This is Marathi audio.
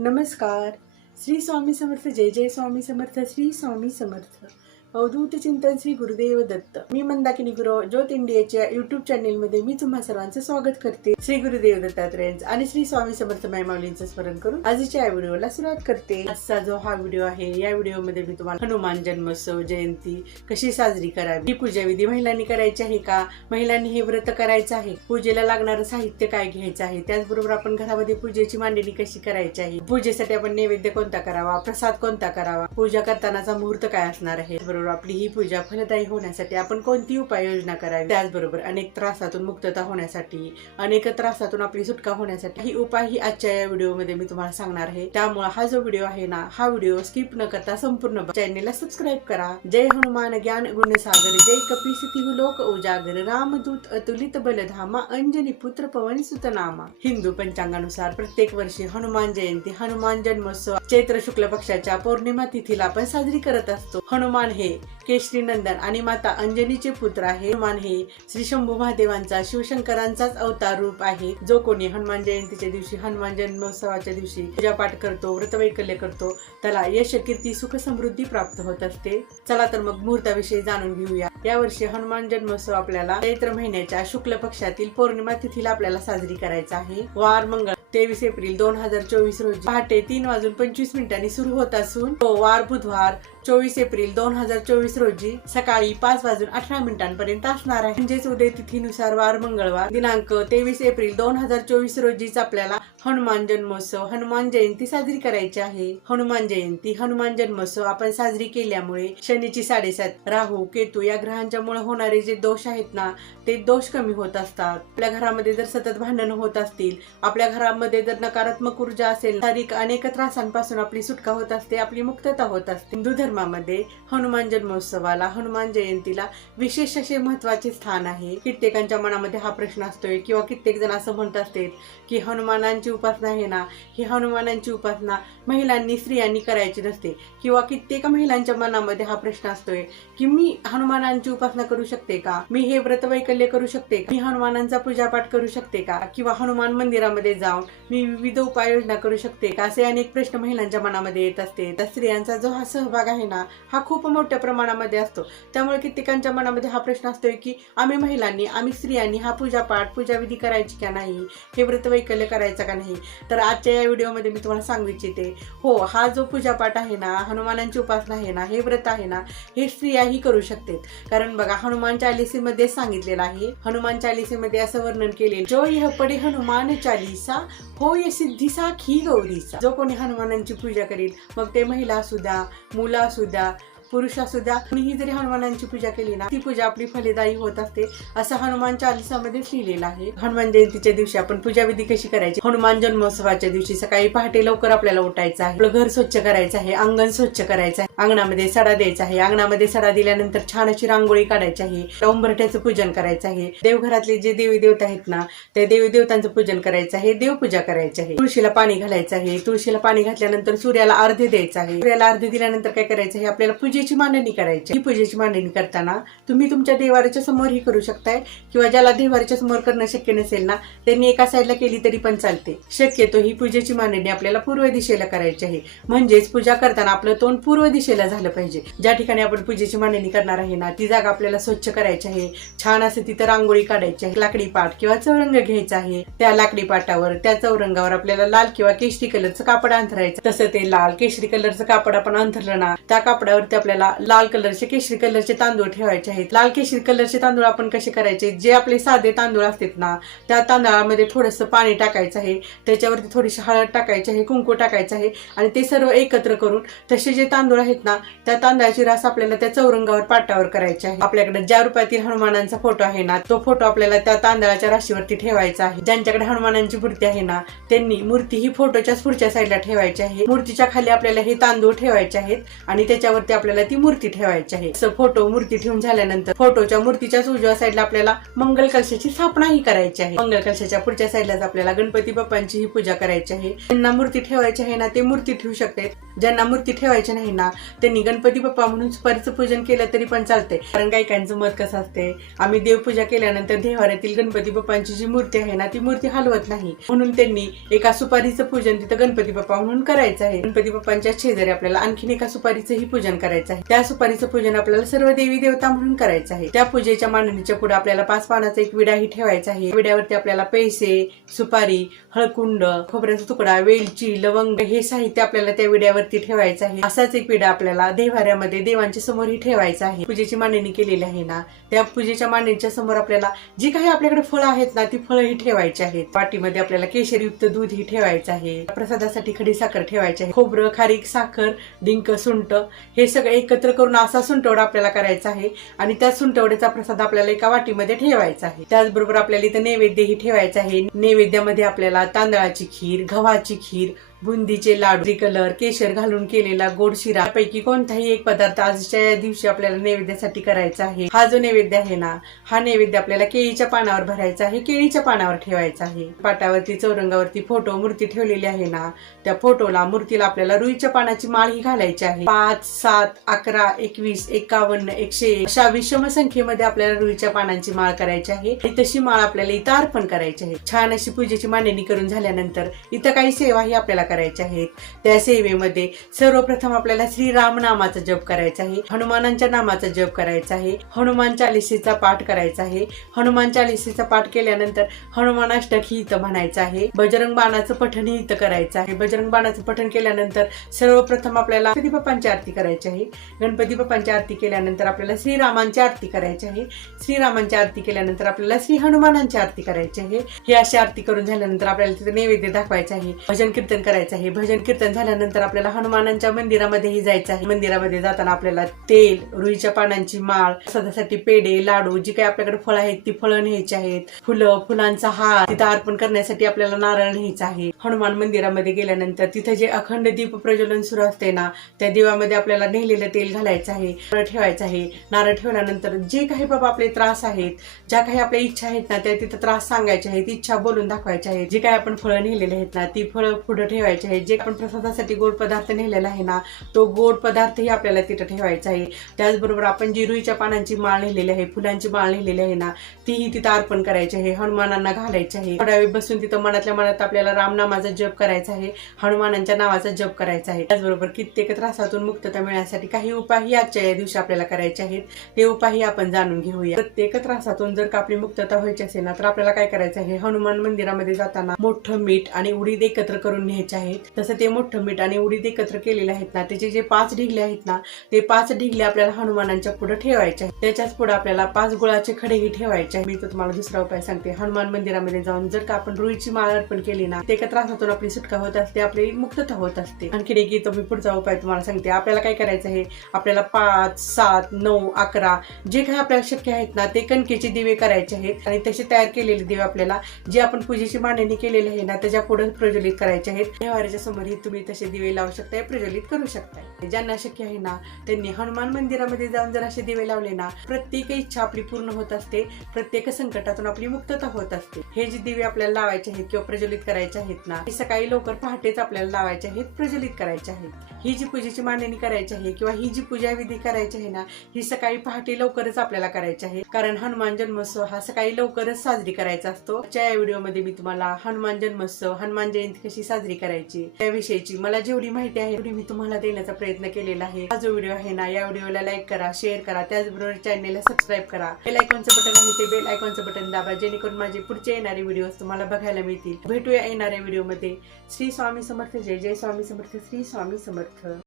नमस्कार. श्री स्वामी समर्थ जय जय स्वामी समर्थ श्री स्वामी समर्थ. अवधूत चिंतन श्री गुरुदेव दत्त मी मंदाकिनी गुरु ज्योत इंडियाच्या युट्यूब चॅनेल मध्ये मी तुम्हा सर्वांचं स्वागत करते. श्री गुरुदेव दत्तात्रयांचं आणि श्री स्वामी समर्थ मायमावलींचं स्मरण करून आजच्या या व्हिडिओला सुरुवात करते. आजचा जो हा व्हिडिओ आहे या व्हिडिओमध्ये मी तुम्हाला हनुमान जन्मोत्सव जयंती कशी साजरी करावी ही पूजा विधी महिलांनी करायची आहे का? महिलांनी हे व्रत करायचं आहे? पूजेला लागणारं साहित्य काय घ्यायचं आहे? त्याचबरोबर आपण घरामध्ये पूजेची मांडणी कशी करायची आहे? पूजेसाठी आपण नैवेद्य कोणता करावा? प्रसाद कोणता करावा? पूजा करतानाचा मुहूर्त काय असणार आहे? बरोबर आपली ही पूजा फलदायी होण्यासाठी आपण कोणती उपाययोजना करावी? त्याचबरोबर अनेक त्रासातून मुक्तता होण्यासाठी अनेक त्रासातून आपली सुटका होण्यासाठी ही उपाय ही आजच्या या व्हिडिओमध्ये मी तुम्हाला सांगणार आहे. त्यामुळे हा जो व्हिडिओ आहे ना हा व्हिडिओ स्किप न करता संपूर्ण चॅनेलला सबस्क्राईब करा. जय हनुमान ज्ञान गुणसागर जय कपी लोक उजागर रामदूत अतुलित बलधामा अंजनी पुत्र पवन सुतनामा. हिंदू पंचांगानुसार प्रत्येक वर्षी हनुमान जयंती हनुमान जन्मोत्सव चैत्र शुक्ल पक्षाच्या पौर्णिमा तिथीला आपण साजरी करत असतो. हनुमान हे केशरी नंदन आणि माता अंजनीचे पुत्र आहे. हनुमान हे श्री शंभू महादेवांचा शिवशंकरांचाच अवतार रूप आहे. जो कोणी हनुमान जयंतीच्या दिवशी हनुमान जन्मोत्सवाच्या दिवशी पूजापाठ करतो व्रतवैकल्य करतो त्याला यश कीर्ती सुख समृद्धी प्राप्त होत असते. चला तर मग मुहूर्ताविषयी जाणून घेऊया. यावर्षी हनुमान जन्मोत्सव आपल्याला चैत्र महिन्याच्या शुक्ल पक्षातील पौर्णिमा तिथीला आपल्याला साजरी करायचा आहे. वार मंगळ तेवीस एप्रिल दोन हजार चोवीस रोजी पहाटे तीन वाजून पंचवीस मिनिटांनी सुरू होत असून तो वार बुधवार चोवीस एप्रिल दोन हजार चोवीस रोजी सकाळी पाच वाजून अठरा मिनिटांपर्यंत असणार आहे. म्हणजेच उदय तिथीनुसार वार मंगळवार दिनांक तेवीस एप्रिल दोन हजार चोवीस रोजीच आपल्याला हनुमान जन्मोत्सव हनुमान जयंती साजरी करायची आहे. हनुमान जयंती हनुमान जन्मोत्सव आपण साजरी केल्यामुळे शनीची साडेसात राहू केतू या ग्रहांच्या मुळे होणारे जे दोष आहेत ना ते दोष कमी होत असतात. आपल्या घरामध्ये जर सतत भांडण होत असतील आपल्या घरामध्ये जर नकारात्मक ऊर्जा असेल तारीख अनेक त्रासांपासून आपली सुटका होत असते आपली मुक्तता होत असते. हिंदू धर्मामध्ये हनुमान जन्मोत्सवाला हनुमान जयंतीला विशेष असे महत्त्वाचे स्थान आहे. कित्येकांच्या मनामध्ये हा प्रश्न असतोय किंवा कित्येक जण असं म्हणत असते की हनुमानांची उपासना आहे ना? ही हनुमानांची उपासना महिलांनी स्त्रियांनी करायची नसते. किंवा कित्येक महिलांच्या मनामध्ये हा प्रश्न असतोय की मी हनुमानांची उपासना करू शकते का? मी हे व्रत वैकल्य करू शकते का? मी हनुमानांचा पूजापाठ करू शकते का? किंवा हनुमान मंदिरामध्ये जाऊन मी विविध उपाययोजना करू शकते का? असे अनेक प्रश्न महिलांच्या मनामध्ये येत असते. तर स्त्रियांचा जो हा सहभाग आहे ना हा खूप मोठ्या प्रमाणामध्ये असतो. त्यामुळे कित्येकांच्या मनामध्ये हा प्रश्न असतोय की आम्ही महिलांनी आम्ही स्त्रियांनी हा पूजापाठ पूजाविधी करायची का नाही? हे व्रत वैकल्य करायचं का नाही? तर आजच्या या व्हिडिओमध्ये मी तुम्हाला सांगू इच्छिते हो हा जो पूजापाठ आहे ना हनुमानांची उपासना आहे ना हे व्रत आहे ना हे स्त्रियाही करू शकते कारण बघा हनुमान चालिसीमध्ये सांगितलेलं आहे. हनुमान चालिसीमध्ये असं वर्णन केले जो यह पडे हनुमान चालिसा होय सिद्धीसाखी गौरीचा. जो कोणी हनुमानांची पूजा करील मग ते महिला असू द्या मुलं असू द्या पुरुष असू द्या कुणीही जरी हनुमानांची पूजा केली ना ती पूजा आपली फलदायी होत असते. असं हनुमान चालिसामध्ये लिहिलेलं आहे. हनुमान जयंतीच्या दिवशी आपण पूजा विधी कशी करायची? हनुमान जन्मोत्सवाच्या दिवशी सकाळी पहाटे लवकर आपल्याला उठायचं आहे. आपलं घर स्वच्छ करायचं आहे. अंगण स्वच्छ करायचं आहे. अंगणामध्ये सडा द्यायचा आहे. अंगणामध्ये सडा दिल्यानंतर छान अशी रांगोळी काढायची आहे. उंबरठ्याचं पूजन करायचं आहे. देवघरातले जे देवी देवता आहेत ना त्या देवी देवतांचं पूजन करायचं आहे. देवपूजा करायची आहे. तुळशीला पाणी घालायचं आहे. तुळशीला पाणी घातल्यानंतर सूर्याला अर्धे द्यायचं आहे. सूर्याला अर्धे दिल्यानंतर काय करायचं आहे? आपल्याला पूजे पूजेची मांडणी करायची. ही पूजेची मांडणी करताना तुम्ही तुमच्या देवाराच्या समोर ही करू शकताय किंवा ज्याला देवाराच्या समोर करणं शक्य नसेल ना त्यांनी एका साईडला केली तरी पण चालते. शक्यतो ही पूजेची मांडणी आपल्याला पूर्व दिशेला करायची आहे. म्हणजेच पूजा करताना आपलं तोंड पूर्व दिशेला झालं पाहिजे. ज्या ठिकाणी आपण पूजेची मांडणी करणार आहे ना ती जागा आपल्याला स्वच्छ करायची आहे. छान असं तिथं रांगोळी काढायची आहे. लाकडी पाट किंवा चौरंग घ्यायचा आहे. त्या लाकडी पाटावर त्या चौरंगावर आपल्याला लाल किंवा केशरी कलरचं कापड अंथरायचं. तसं ते लाल केशरी कलरचं कापड आपण अंथरलं ना त्या कापडावरती आपल्याला लाल कलरचे केशरी कलरचे तांदूळ ठेवायचे आहेत. लाल केशरी कलरचे तांदूळ आपण कसे करायचे? जे आपले साधे तांदूळ असतात ना त्या तांदळामध्ये थोडस पाणी टाकायचं आहे. त्याच्यावरती थोडीशी हळद टाकायची आहे कुंकू टाकायचं आहे आणि ते सर्व एकत्र करून तसे जे तांदूळ आहेत ना त्या तांदळाची रास आपल्याला त्या चौरंगावर पाटावर करायची आहे. आपल्याकडे ज्या रुपयातील हनुमानांचा फोटो आहे ना तो फोटो आपल्याला त्या तांदळाच्या राशीवरती ठेवायचा आहे. ज्यांच्याकडे हनुमानांची मूर्ती आहे ना त्यांनी मूर्ती ही फोटोच्याच पुढच्या साईडला ठेवायची आहे. मूर्तीच्या खाली आपल्याला हे तांदूळ ठेवायचे आहेत आणि त्याच्यावरती आपल्याला ती मूर्ती ठेवायची आहे. असं फोटो मूर्ती ठेवून झाल्यानंतर फोटोच्या मूर्तीच्याच उजव्या साईडला आपल्याला मंगल कलशाची स्थापनाही करायची आहे. मंगल कलशाच्या पुढच्या साईडलाच आपल्याला गणपती बाप्पांची ही पूजा करायची आहे. त्यांना मूर्ती ठेवायची आहे ना ते मूर्ती ठेवू शकतात ज्यांना मूर्ती ठेवायची नाही ना त्यांनी गणपती बाप्पा म्हणून सुपारीचं पूजन केलं तरी पण चालतंय. कारण गायकांचं मत कसं असते आम्ही देवपूजा केल्यानंतर देवाऱ्यातील गणपती बाप्पांची जी मूर्ती आहे ना ती मूर्ती हलवत नाही. म्हणून त्यांनी एका सुपारीचं पूजन तिथं गणपती बाप्पा म्हणून करायचं आहे. गणपती बाप्पांच्या शेजारी आपल्याला आणखीन एका सुपारीचंही पूजन करायचं आहे. त्या सुपारीचं पूजन आपल्याला सर्व देवी देवता म्हणून करायचं आहे. त्या पूजेच्या मांडणीच्या पुढे आपल्याला पाच पानाचा एक विडाही ठेवायचा आहे. विड्यावरती आपल्याला पैसे सुपारी हळकुंड खोबऱ्याचा तुकडा वेलची लवंग हे साहित्य आपल्याला त्या विड्यावर अगरबत्ती ठेवायचा आहे. असाच एक पिढा आपल्याला देवाऱ्यामध्ये देवांच्या समोरही ठेवायचा आहे. पूजेची मांडणी केलेली आहे ना त्या पूजेच्या मांडणीच्या समोर आपल्याला जी काही आपल्याकडे फळं आहेत ना ती फळंही ठेवायची आहेत. पाटीमध्ये आपल्याला केशरयुक्त दूधही ठेवायचं आहे. प्रसादासाठी खडी साखर ठेवायची आहे. खोबरं खारीक साखर डिंक सुंट हे सगळं एकत्र करून असा सुंटवडा आपल्याला करायचा आहे आणि त्या सुंटवड्याचा प्रसाद आपल्याला एका वाटीमध्ये ठेवायचा आहे. त्याचबरोबर आपल्याला इथं नैवेद्यही ठेवायचा आहे. नैवेद्यामध्ये आपल्याला तांदळाची खीर गव्हाची खीर बुंदीचे लाडू कलर केशर घालून केलेला गोड शिरा. पैकी कोणताही एक पदार्थ आजच्या दिवशी आपल्याला नैवेद्यासाठी करायचा आहे. हा जो नैवेद्य आहे ना हा नैवेद्य आपल्याला केळीच्या पानावर भरायचा आहे केळीच्या पानावर ठेवायचा आहे. पाटावरती चौरंगावरती फोटो मूर्ती ठेवलेली आहे ना त्या फोटोला मूर्तीला आपल्याला रुईच्या पानाची माळ ही घालायची आहे. पाच सात अकरा एकवीस एकावन्न एकशे एक अशा विषम संख्येमध्ये आपल्याला रुईच्या पानांची माळ करायची आहे. आणि तशी माळ आपल्याला इथं अर्पण करायची आहे. छान अशी पूजेची मांडणी करून झाल्यानंतर इथं काही सेवाही आपल्याला करायच्या आहेत. त्या सेवेमध्ये सर्वप्रथम आपल्याला श्री राम नामाचा जप करायचा आहे. हनुमानांच्या नामाचा जप करायचा आहे. हनुमान चालिसेचा पाठ करायचा आहे. हनुमान चालिसेचा पाठ केल्यानंतर हनुमान अष्टक ही इथं म्हणायचं आहे. बजरंग बाणाचं पठण ही इथं करायचं आहे. बजरंग बाणाचं पठण केल्यानंतर सर्वप्रथम आपल्याला गणपती बाप्पांची आरती करायची आहे. गणपती बाप्पांची आरती केल्यानंतर आपल्याला श्रीरामांची आरती करायची आहे. श्रीरामांची आरती केल्यानंतर आपल्याला श्री हनुमानांची आरती करायची आहे. ही अशी आरती करून झाल्यानंतर आपल्याला तिथे नैवेद्य दाखवायचं आहे. भजन कीर्तन करायचं आहे. भजन कीर्तन झाल्यानंतर आपल्याला हनुमानांच्या मंदिरामध्येही जायचं आहे. मंदिरामध्ये जाताना आपल्याला तेल रुईच्या पानांची माळ सदासाठी पेढे लाडू जी काही आपल्याकडे फळं आहेत ती फळं न्यायची आहेत. फुलं फुलांचा हार तिथं अर्पण करण्यासाठी आपल्याला नारळ न्यायचा आहे. हनुमान मंदिरामध्ये गेल्यानंतर तिथे जे अखंड दीप प्रज्वलन सुरू असते ना त्या दिवामध्ये आपल्याला नेलेलं तेल घालायचं आहे नारळ ठेवायचं आहे. नारळ ठेवल्यानंतर जे काही बाबा आपले त्रास आहेत ज्या काही आपल्या इच्छा आहेत ना त्या तिथं त्रास सांगायच्या आहेत इच्छा बोलून दाखवायच्या आहेत. जी काही आपण फळं नेलेले आहेत ना ती फळं पुढे ठेवायची आहेत. जे आपण प्रसादासाठी गोड पदार्थ नेलेला आहे ना तो गोड पदार्थही आपल्याला तिथं ठेवायचा आहे. त्याचबरोबर आपण जी रुईच्या पानांची माळ नेलेली आहे फुलांची माळ नेलेली आहे ना तीही तिथं अर्पण करायची आहे. हनुमानांना घालायची आहे. थोड्या वेळ बसून तिथं मनातल्या मनात आपल्याला रामनामाचा जप करायचा आहे. हनुमानांच्या नावाचा जप करायचा आहे. त्याचबरोबर कित्येक त्रासातून मुक्तता मिळण्यासाठी काही उपायही आजच्या या दिवशी आपल्याला करायचे आहेत. ते उपायही आपण जाणून घेऊया. प्रत्येक त्रासातून जर का आपली मुक्तता व्हायची असेल ना तर आपल्याला काय करायचं आहे? हनुमान मंदिरामध्ये जाताना मोठं मीठ आणि उडीद एकत्र करून न्यायचे आहेत तसं ते मोठं मीठ आणि उडीद एकत्र केलेले आहेत ना त्याचे जे पाच ढिगले आहेत ना ते पाच ढिगले आपल्याला हनुमानांच्या पुढे ठेवायचे आहेत. त्याच्याच पुढे आपल्याला पाच गुळाचे खडेही ठेवायचे आहेत. मी तर तुम्हाला दुसरा उपाय सांगते. हनुमान मंदिरामध्ये जाऊन जर का आपण रुईची माळ अर्पण केली ना ते एका त्रासातून आपली सुटका होत असते आपली मुक्तता होत असते. आणखी एक येतो मी पुढचा उपाय तुम्हाला सांगते. आपल्याला काय करायचं आहे आपल्याला पाच सात नऊ अकरा जे काही आपल्याला शक्य आहेत ना ते कणकेचे दिवे करायचे आहेत आणि तसे तयार केलेले दिवे आपल्याला जे आपण पूजेची मांडणी केलेली आहे ना त्याच्या पुढे प्रज्वलित करायचे आहेत. देवाऱ्याच्या समोरही तुम्ही तसे दिवे लावू शकताय प्रज्वलित करू शकताय. ज्यांना शक्य आहे ना त्यांनी हनुमान मंदिरामध्ये जाऊन जर असे दिवे लावले ना प्रत्येक इच्छा आपली पूर्ण होत असते प्रत्येक संकटातून आपली मुक्तता होत असते. हे जे दिवे आपल्याला लावायचे आहेत किंवा प्रज्वलित करायचे आहेत ना हे सकाळी लवकर पहाटेच आपल्याला लावायचे आहेत प्रज्वलित करायचे आहेत. ही जी पूजेची मांडणी करायची आहे किंवा ही जी पूजा विधी करायची आहे ना ही सकाळी पहाटे लवकरच आपल्याला करायची आहे. कारण हनुमान जन्मोत्सव हा सकाळी लवकरच साजरी करायचा असतो. या व्हिडिओमध्ये मी तुम्हाला हनुमान जन्मोत्सव हनुमान जयंती कशी साजरी करायची करायची त्याविषयीची. मला जेवढी माहिती आहे तेवढी मी तुम्हाला देण्याचा प्रयत्न केलेला आहे. हा जो व्हिडिओ आहे ना या व्हिडिओला लाईक करा शेअर करा. त्याचबरोबर चॅनलला सबस्क्राईब करा. बेल आयकॉनचं बटन आहे ते बेल आयकॉनचं बटन दाबा जेणेकरून माझे पुढचे येणारे व्हिडिओ तुम्हाला बघायला मिळतील. भेटूया येणाऱ्या व्हिडिओमध्ये श्री स्वामी समर्थ जय जय स्वामी समर्थ श्री स्वामी समर्थ.